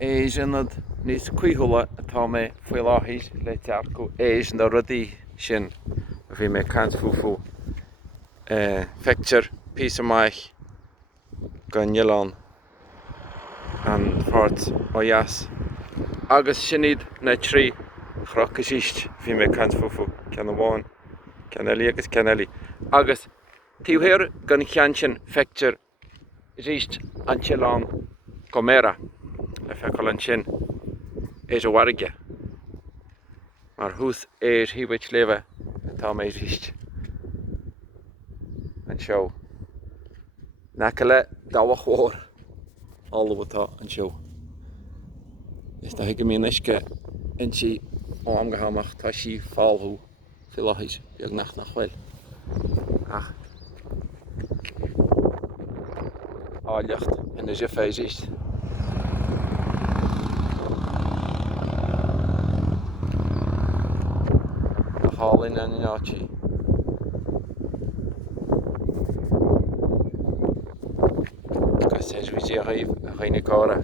éisinad níos cuiithúla atá mé faoi láthais le tearcú éis na rudaí sin a bhí mé cant fufu feictear píos amach go Ngeilán an páirt ó dheas agus sin iad na trí chrochas íst bhí mé cant fufu ceann amháin ceann eile agus ceann eile agus tíomhhéir gan cheann sin feictear ríist an Ngeilán go méra le feiceáil an sin éis a bharige mar thuas éir híbait léibhe atá mé ríist an seo nac le dáha chóir allhatá an seo is tá go míon isce intí am go háach tá sí fáilthú fi láthais beag nach chfuil ach Áilleacht ina sé fééis hálinn an áití agus éis bhí a réomh a réine cára